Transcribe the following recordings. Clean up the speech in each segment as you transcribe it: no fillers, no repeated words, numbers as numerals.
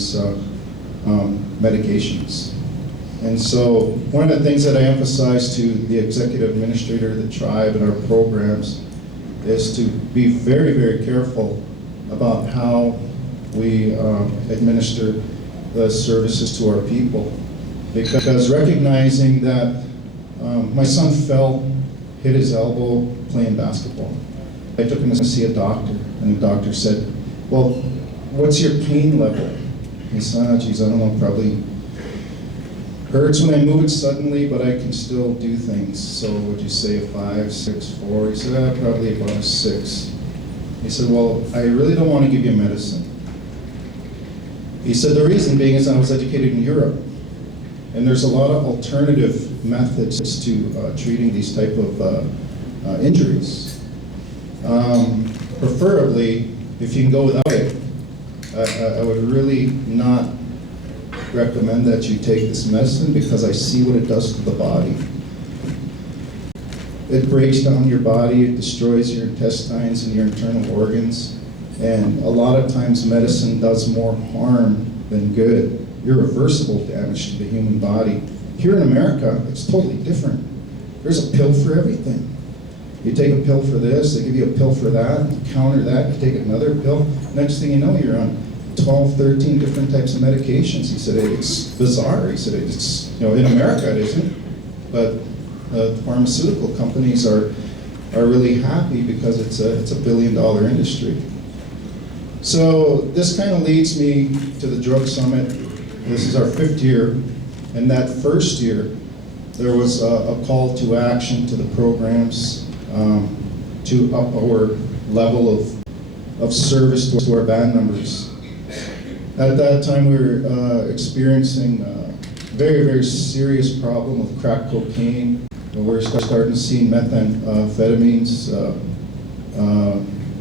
these medications. And so one of the things that I emphasize to the executive administrator of the tribe and our programs is to be very, very careful about how we administer the services to our people. Because recognizing that my son fell, hit his elbow playing basketball. I took him to see a doctor, and the doctor said, well, what's your pain level? He said, oh, geez, I don't know, probably hurts when I move it suddenly, but I can still do things. So would you say a 5, 6, 4? He said, probably about a 6. He said, well, I really don't want to give you medicine. He said, the reason being is I was educated in Europe, and there's a lot of alternative methods to treating these type of injuries. Preferably, if you can go without it, I would really not recommend that you take this medicine because I see what it does to the body. It breaks down your body, it destroys your intestines and your internal organs, and a lot of times medicine does more harm than good, irreversible damage to the human body. Here in America, it's totally different. There's a pill for everything. You take a pill for this, they give you a pill for that, you counter that, you take another pill, next thing you know, you're on 12, 13 different types of medications. He said, it's bizarre. He said, it's, in America it isn't, but pharmaceutical companies are really happy because it's a billion-dollar industry. So this kind of leads me to the Drug Summit. This is our 5th year, and that first year, there was a call to action to the programs to up our level of service to our band members. At that time, we were experiencing a very, very serious problem with crack cocaine. We're starting to see methamphetamines,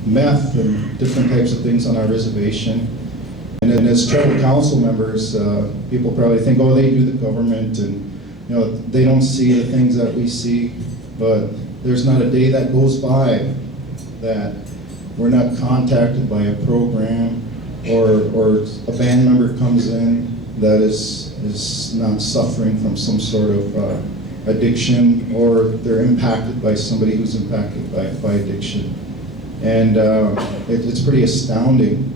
meth, and different types of things on our reservation. And then as tribal council members, people probably think, oh, they do the government, and they don't see the things that we see. But there's not a day that goes by that we're not contacted by a program or a band member comes in that is not suffering from some sort of addiction, or they're impacted by somebody who's impacted by addiction. And it's pretty astounding.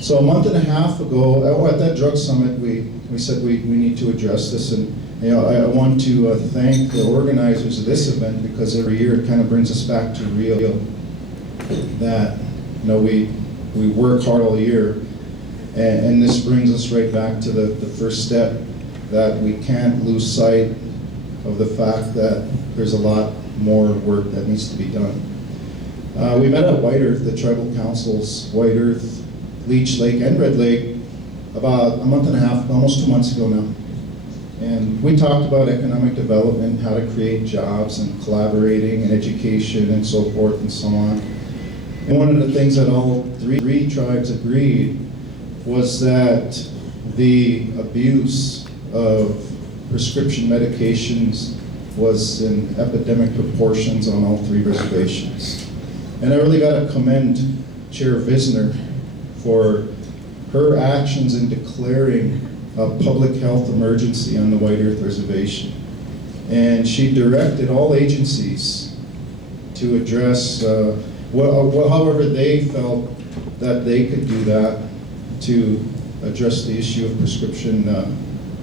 So a month and a half ago, at that Drug Summit, we said we need to address this, and I want to thank the organizers of this event, because every year it kind of brings us back to real that we work hard all year, and this brings us right back to the first step, that we can't lose sight of the fact that there's a lot more work that needs to be done. We met at White Earth, the tribal councils, White Earth, Leech Lake, and Red Lake, about a month and a half, almost 2 months ago now. And we talked about economic development, how to create jobs, and collaborating, and education, and so forth and so on. And one of the things that all three tribes agreed was that the abuse of prescription medications was in epidemic proportions on all 3 reservations. And I really got to commend Chair Visner for her actions in declaring a public health emergency on the White Earth Reservation. And she directed all agencies to address however they felt that they could do that to address the issue of prescription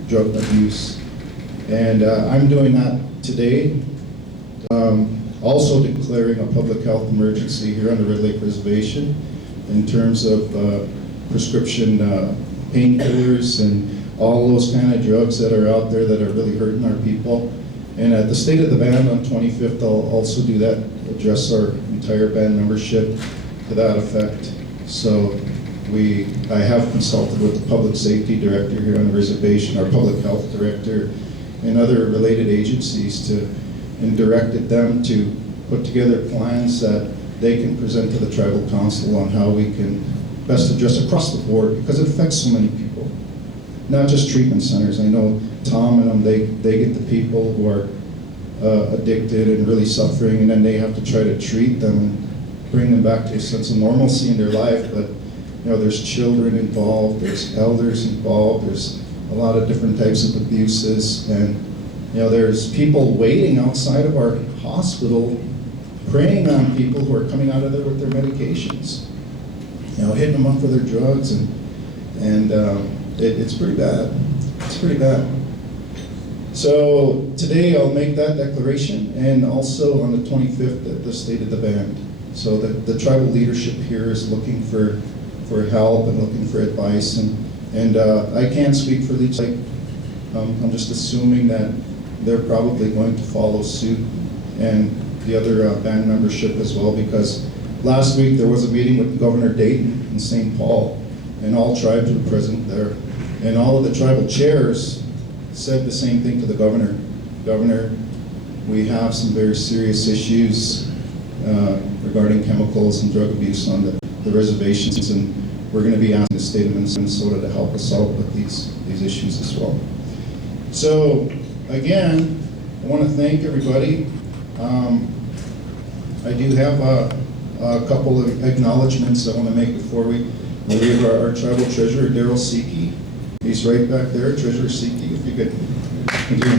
drug abuse. And I'm doing that today. Also declaring a public health emergency here on the Red Lake Reservation in terms of prescription painkillers and all those kind of drugs that are out there that are really hurting our people. And at the State of the Band on 25th, I'll also do that, address our entire band membership to that effect. So I have consulted with the Public Safety Director here on the reservation, our Public Health Director, and other related agencies and directed them to put together plans that they can present to the Tribal Council on how we can best address across the board, because it affects so many people. Not just treatment centers. I know Tom and them, they get the people who are addicted and really suffering, and then they have to try to treat them and bring them back to a sense of normalcy in their life. But there's children involved, there's elders involved, there's a lot of different types of abuses, and there's people waiting outside of our hospital preying on people who are coming out of there with their medications, hitting them up for their drugs, and it's pretty bad. It's pretty bad. So today I'll make that declaration, and also on the 25th at the State of the Band. So the tribal leadership here is looking for help and looking for advice, and I can't speak for each. I'm just assuming that they're probably going to follow suit, and the other band membership as well, because last week there was a meeting with Governor Dayton in St. Paul, and all tribes were present there, and all of the tribal chairs said the same thing to the governor. Governor, we have some very serious issues regarding chemicals and drug abuse on the reservations, and we're going to be asking the state of Minnesota to help us out with these issues as well. So again, I want to thank everybody. I do have a couple of acknowledgements I want to make before we leave our tribal treasurer, Daryl Seeke. He's right back there, Treasurer Seeke, if you could. Thank you.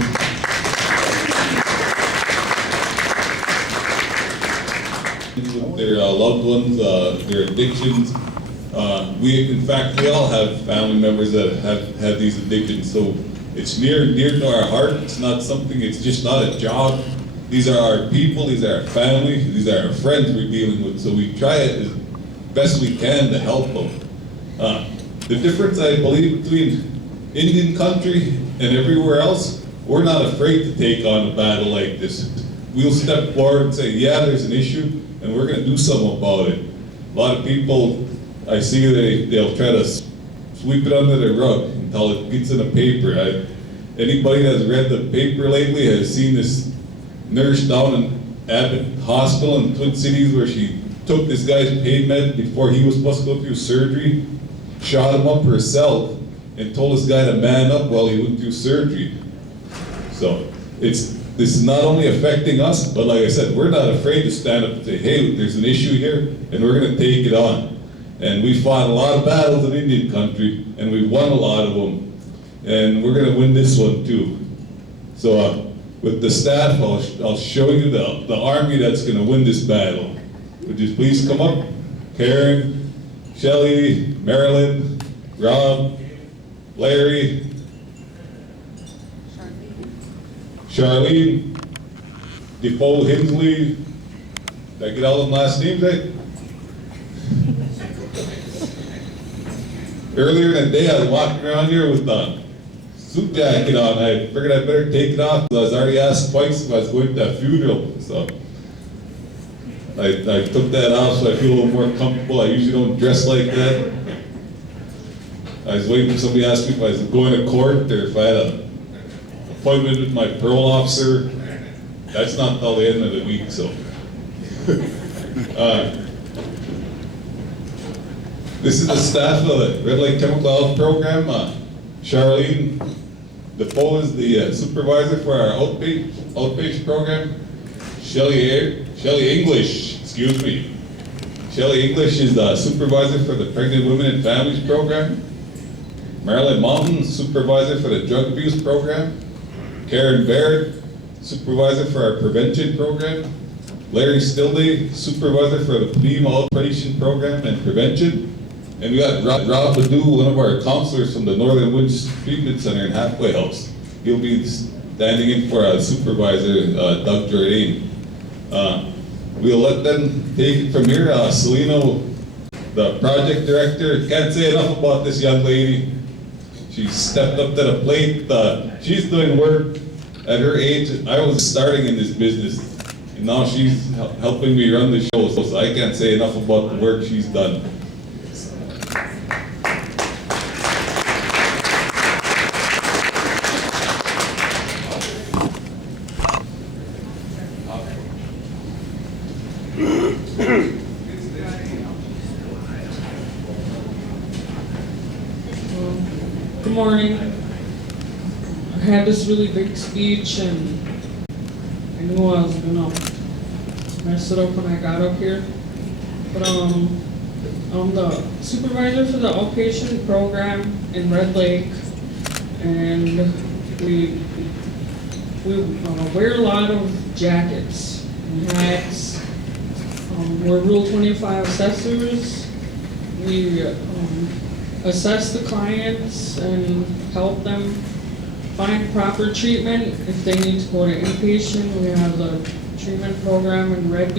With their loved ones, their addictions. We all have family members that have these addictions, so it's near to our heart. It's not something, it's just not a job. These are our people, these are our family, these are our friends we're dealing with, so we try it as best we can to help them. The difference, I believe, between Indian country and everywhere else, we're not afraid to take on a battle like this. We'll step forward and say, yeah, there's an issue, and we're going to do something about it. A lot of people, I see they'll try to sweep it under the rug until it gets in the paper. Anybody that's read the paper lately has seen this nurse down in Abbott Hospital in Twin Cities where she took this guy's pain med before he was supposed to go through surgery, shot him up herself, and told this guy to man up while he went through surgery. So this is not only affecting us, but like I said, we're not afraid to stand up and say, hey, there's an issue here, and we're going to take it on. And we fought a lot of battles in Indian country, and we won a lot of them, and we're going to win this one too. So with the staff, I'll show you the army that's going to win this battle. Would you please come up? Karen, Shelley, Marilyn, Rob, Larry, Charlene, Defoe Hinsley. Did I get all them last names right? Earlier in the day, I was walking around here with the suit jacket on. I figured I better take it off because I was already asked twice if I was going to that funeral. So I took that off so I feel a little more comfortable. I usually don't dress like that. I was waiting for somebody to ask me if I was going to court or if I had an appointment with my parole officer. That's not till the end of the week, so. This is the staff of the Red Lake Chemical Health Program. Charlene Defoe is the supervisor for our outpatient program. Shelley English, excuse me. Shelley English is the supervisor for the Pregnant Women and Families Program. Marilyn Mountain, supervisor for the Drug Abuse Program. Karen Baird, supervisor for our Prevention Program. Larry Stilday, supervisor for the FEMA Outpatient Program and Prevention. And we got Rob Ledoux, one of our counselors from the Northern Woods Treatment Center in Halfway House. He'll be standing in for our supervisor, Doug Jordan. We'll let them take it from here. Celino, the project director, can't say enough about this young lady. She stepped up to the plate. She's doing work at her age. I was starting in this business, and now she's helping me run the show, so I can't say enough about the work she's done. Good morning. I had this really big speech and I knew I was gonna mess it up when I got up here. But I'm the supervisor for the outpatient program in Red Lake, and we wear a lot of jackets and hats. We're Rule 25 assessors. We assess the clients and help them find proper treatment. If they need to go to inpatient, we have the treatment program in Red